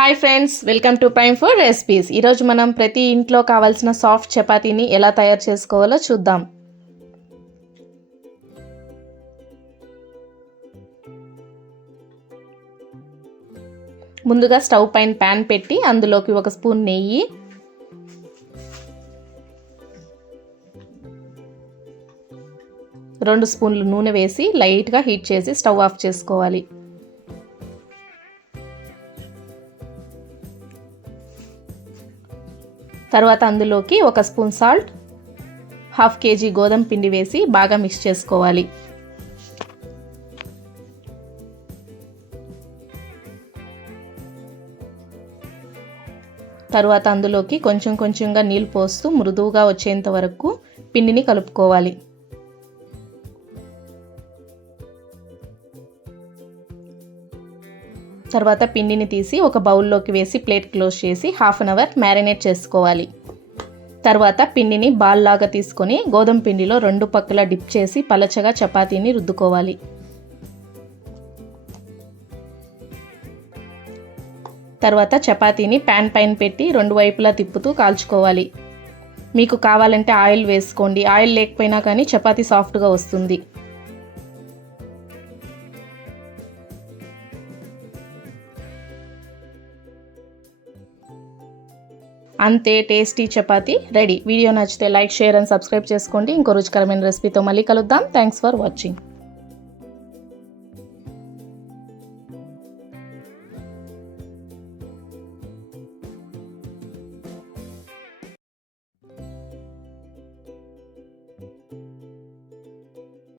Hi friends, welcome to prime food recipes. ఈరోజు మనం ప్రతి ఇంట్లో కావాల్సిన సాఫ్ట్ చపాతీని ఎలా తయారు చేసుకోవాలో చూద్దాం. ముందుగా స్టవ్ పైన ప్యాన్ పెట్టి అందులోకి 1 స్పూన్ నెయ్యి, 2 స్పూన్లు నూనె వేసి లైట్గా హీట్ చేసి స్టవ్ ఆఫ్ చేసుకోవాలి. తర్వాత అందులోకి 1 స్పూన్ సాల్ట్, 1/2 కేజీ గోధుమ పిండి వేసి బాగా మిక్స్ చేసుకోవాలి. తర్వాత అందులోకి కొంచెం కొంచెంగా నీళ్ళు పోస్తూ మృదువుగా వచ్చేంత వరకు పిండిని కలుపుకోవాలి. తర్వాత పిండిని తీసి ఒక బౌల్లోకి వేసి ప్లేట్ క్లోజ్ చేసి 1/2 అవర్ మ్యారినేట్ చేసుకోవాలి. తర్వాత పిండిని బాల్ లాగా తీసుకొని గోధుమ పిండిలో 2 పక్కల డిప్ చేసి పలచగా చపాతీని రుద్దుకోవాలి. తర్వాత చపాతీని ప్యాన్ పైన పెట్టి 2 వైపులా తిప్పుతూ కాల్చుకోవాలి. మీకు కావాలంటే ఆయిల్ వేసుకోండి, ఆయిల్ లేకపోయినా కానీ చపాతీ సాఫ్ట్గా వస్తుంది. అంతే, టేస్టీ చపాతీ రెడీ. వీడియో నచ్చితే లైక్, షేర్ అండ్ సబ్స్క్రైబ్ చేసుకోండి. ఇంకో రుచికరమైన రెసిపీతో మళ్ళీ కలుద్దాం. Thanks for watching.